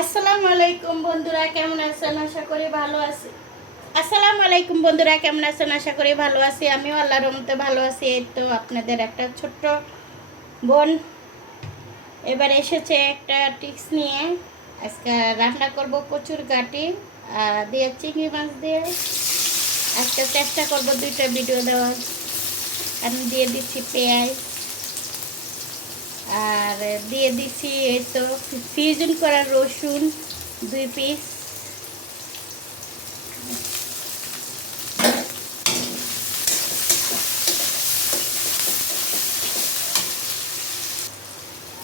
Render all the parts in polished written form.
আসসালামু আলাইকুম বন্ধুরা, কেমন আছেন? আশা করি ভালো আছি। আসসালামু আলাইকুম বন্ধুরা, কেমন আছেন? আশা করি ভালো আছি। আমিও আল্লাহর রহমতে ভালো আছি। এই তো আপনাদের একটা ছোট্ট বোন এবার এসেছে একটা টিপস নিয়ে। আজকে রান্না করব কচুর গাটি দিয়ে চিংড়ি মাছ দিয়ে। আজকে চেষ্টা করব দুইটা ভিডিও দেওয়ার। আমি দিয়ে দিচ্ছি পেঁয়াজ, আর দিয়ে দিচ্ছি এই তো ফ্রিজিং করা রসুন 2 পিস।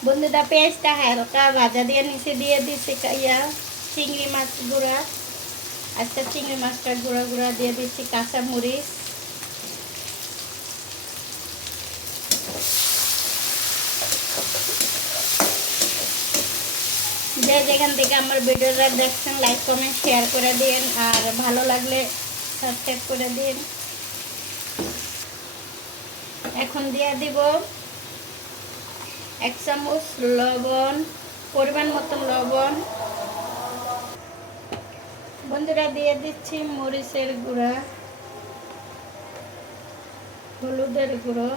বন্ধুরা, পেঁয়াজটা হালকা ভাজা দিয়ে নিচে দিয়ে দিচ্ছি চিংড়ি মাছ গুঁড়া। আজকে চিংড়ি মাছটা গুঁড়া গুঁড়া দিয়ে দিচ্ছি কাঁচামরিচ। যে যেখান থেকে আমার ভিডিওটা দেখছেন লাইক কমেন্ট শেয়ার করে দিন, আর ভালো লাগলে সাবস্ক্রাইব করে দিন। এখন দিয়ে দিব 1 চামচ লবণ, পরিমাণ মতন লবণ। বন্ধুরা, দিয়ে দিচ্ছি মরিচের গুঁড়া, হলুদের গুঁড়ো,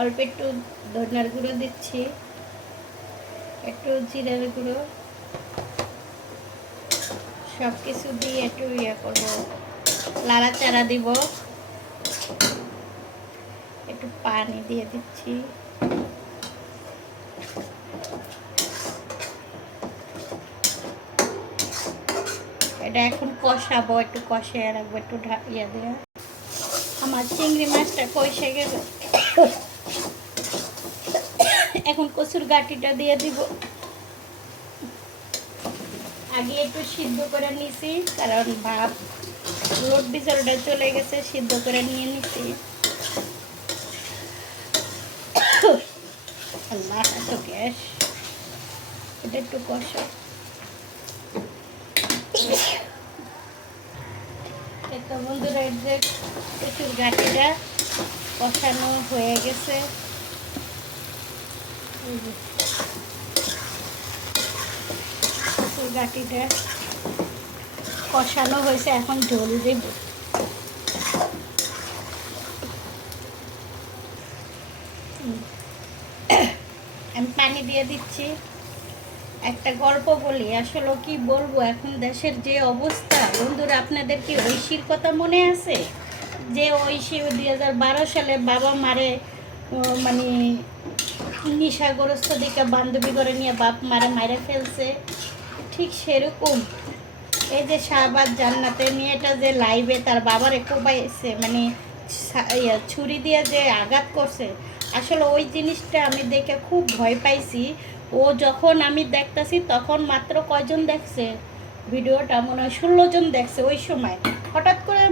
অল্প একটু ধনিয়ার গুঁড়ো দিচ্ছি, একটু জিরার গুঁড়ো। সব কিছু দিয়ে একটু করবো, নাড়াচাড়া দিব। একটু পানি দিয়ে দিচ্ছি। এটা এখন কষাবো, একটু কষিয়ে রাখবো, একটু দেওয়া। আমার চিংড়ি মাছটা কষে গেছে। এখন কচুর গাটিটা দিয়ে দিব। আগে একটু সিদ্ধ করে নিছি, কারণ ভাত লোট বিচলটা চলে গেছে, সিদ্ধ করে নিয়ে নিছি। আল্লাহ, এত গ্যাস! এটা একটু কষা। তো বন্ধুরা, এর যে কচুর গাটিটা কষানো হয়ে গেছে। কচুর গাটিটা কষানো হয়েছে, এখন ঝোল দেব। আমি পানি দিয়ে দিচ্ছি। একটা গল্প বলি, আসলে কি বলবো, এখন দেশের যে অবস্থা। বন্ধুরা, আপনাদের কি ঐশীর কথা মনে আছে? যে ঐশী 2012 সালে বাবা মারে মানে নেশাগ্রস্ত দিকে বান্ধবী করে নিয়ে বাপ মারে মারে ফেলছে। ঠিক সেরকম এই যে শাহবাজ জান্নাতের মেয়েটা যে লাইভে তার বাবারে কোপাইছে, মানে ছুরি দিয়ে যে আঘাত করছে। আসলে ওই জিনিসটা আমি দেখে খুব ভয় পাইছি। ও যখন আমি দেখতেছি তখন মাত্র কয়জন দেখছে ভিডিওটা? মনে হয় 16 জন দেখছে ওই সময়। হঠাৎ করে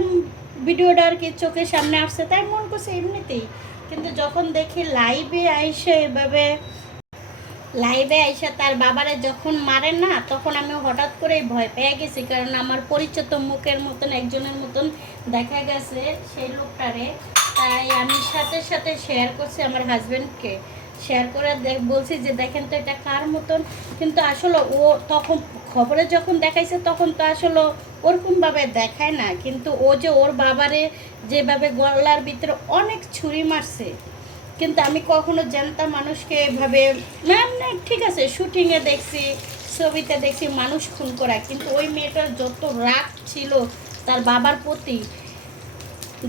ভিডিওটা আর কি চোখের সামনে আসছে, তাই মন করছে এমনিতেই। কিন্তু যখন দেখি লাইভে আইসা তার বাবারে যখন মারে না, তখন আমি হঠাৎ করেই ভয় পেয়ে গেছি, কারণ আমার পরিচিত মুখের মতন একজনের মতন দেখা গেছে সেই লোকটারে। তাই আমি সাথে সাথে শেয়ার করছি আমার হাজব্যান্ডকে। শেয়ার করে বলছি যে দেখেন তো এটা কার মতন। কিন্তু আসলে ও তখন খবরে যখন দেখাইছে তখন তো আসলে ওরকমভাবে দেখায় না, কিন্তু ও যে ওর বাবারে যেভাবে গলার ভিতরে অনেক ছুরি মারছে। কিন্তু আমি কখনো জানতাম মানুষকে এভাবে, না ঠিক আছে শুটিংয়ে দেখছি, ছবিতে দেখছি মানুষ খুন করা, কিন্তু ওই মেয়েটার যত রাগ ছিল তার বাবার প্রতি।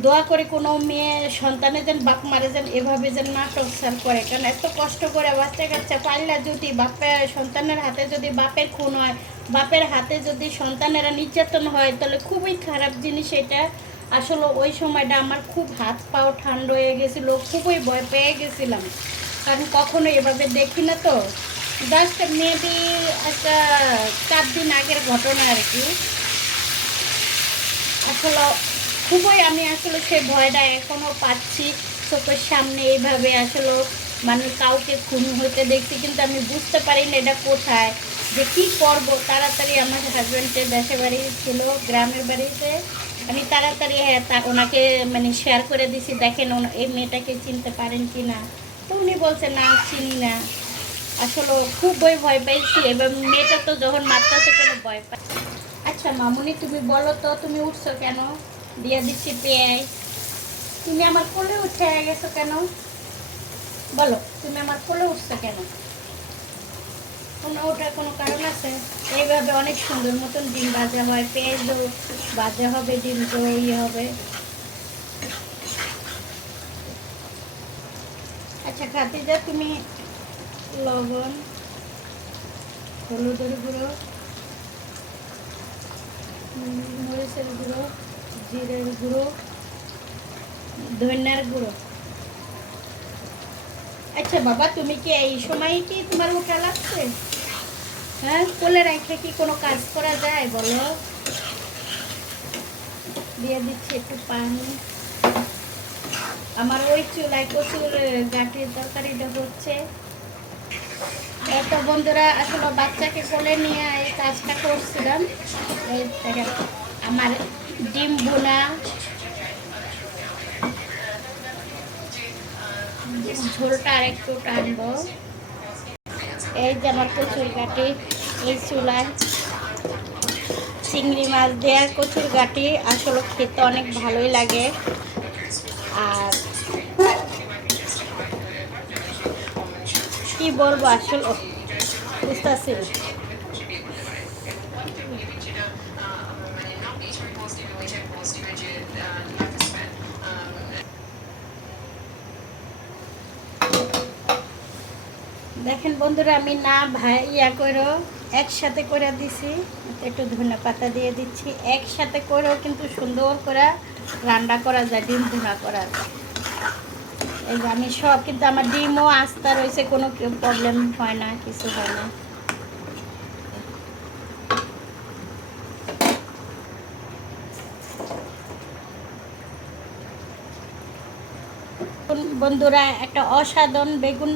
দোয়া করে কোনো মেয়ে সন্তানের যেন বাপ মারে যেন এভাবে যেন না টর্চার করে, কারণ এত কষ্ট করে বাচ্চা কাচ্চা পাইলা যদি বাপের সন্তানের হাতে যদি বাপের খুন হয়, বাপের হাতে যদি সন্তানেরা নির্যাতন হয়, তাহলে খুবই খারাপ জিনিস এটা। আসলে ওই সময়টা আমার খুব হাত পাও ঠান্ডা হয়ে গেছিলো, খুবই ভয় পেয়ে গেছিলাম, কারণ কখনো এভাবে দেখি না তো। জাস্ট মেবি একটা 4 দিন আগের ঘটনা আর কি। আসলে খুবই আমি আসলে সেই ভয়টা এখনও পাচ্ছি চোখের সামনে। এইভাবে আসলে মানে কাউকে খুন হইতে দেখছি, কিন্তু আমি বুঝতে পারি না এটা কোথায়, যে কী করবো। তাড়াতাড়ি আমার হাজব্যান্ডের দেশের বাড়ি ছিল, গ্রামের বাড়িতে। আমি তাড়াতাড়ি ওনাকে মানে শেয়ার করে দিছি, দেখেন এই মেয়েটাকে চিনতে পারেন কি না। তো উনি বলছে না চিনি না। আসলে খুবই ভয় পাইছি, এবার মেয়েটা তো যখন মারতেছে কোনো ভয় পাই। আচ্ছা মামুনি, তুমি বলো তো তুমি উঠছো কেন? দিয়ে দিচ্ছি পেঁয়াজ। তুমি আমার কোলে উঠে গেছো কেন? বলো, তুমি আমার কোলে উঠছো কেন? কোনো ওঠার কোনো কারণ আছে? এইভাবে অনেক সুন্দর মতন ডিম ভাজা হয়, পেঁয়াজও ভাজা হবে, ডিম তো ইয়ে হবে। আচ্ছা খাদিজা, তুমি লবণ, হলুদের গুঁড়ো, মরিচের গুঁড়ো, জিরের গুঁড়ো, ধনিয়ার গুঁড়ো। আচ্ছা বাবা, তুমি কি এই সময় কি তোমার ওঠা লাগছে? হ্যাঁ, কোলে রেখে কি কোনো কাজ করা যায় বলো? দিয়ে দিচ্ছি একটু পানি। আমার ওই চুলায় কচুর গাঠির তরকারিটা হচ্ছে। তো বন্ধুরা, আসলে বাচ্চাকে কোলে নিয়ে এই কাজটা করছিলাম। এই দেখেন আমার ডিম বোনা, ঝোলটা আর একটু টানবো। এই যে আমার কচুর গাঠি, এই চুলায় চিংড়ি মাছ দেওয়ার কচুর গাঠি আসলে খেতে অনেক ভালোই লাগে। আর কি বলবো আসলে বুঝতেছি। দেখেন বন্ধুরা, আমি না ভাই করেও একসাথে করে দিছি, একটু ধনে পাতা দিয়ে দিচ্ছি। একসাথে করেও কিন্তু সুন্দর করে রান্না করা যায়, ডিম ভুনা করা যায়। এই যে আমি সব, কিন্তু আমার ডিমও আস্তা রয়েছে, কোনো প্রবলেম হয় না, কিছু হয় না। বন্ধুরা, একটা অসাধারণ বেগুন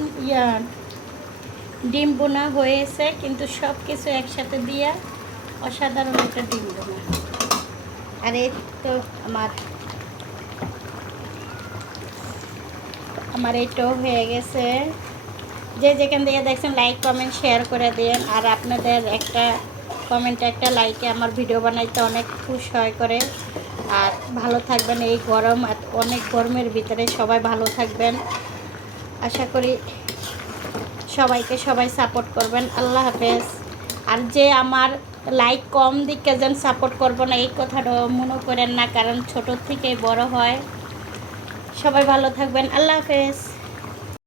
ডিম বোনা হয়েছে, কিন্তু সব কিছু একসাথে দিয়া অসাধারণ একটা ডিম বোনা। আর এই তো আমার এইটাও হয়ে গেছে। যে যেখান থেকে দেখছেন লাইক কমেন্ট শেয়ার করে দিন। আর আপনাদের একটা কমেন্ট, একটা লাইকে আমার ভিডিও বানাইতে অনেক খুশি হয় করে। আর ভালো থাকবেন, এই গরম, অনেক গরমের ভিতরে সবাই ভালো থাকবেন। আশা করি সবাইকে সবাই সাপোর্ট করবেন। আল্লাহ হাফেজ। আর যে আমার লাইক কম দিকে যেন সাপোর্ট করবো না, এই কথাটা মনে করেন না, কারণ ছোটোর থেকেই বড় হয়। সবাই ভালো থাকবেন। আল্লাহ হাফেজ।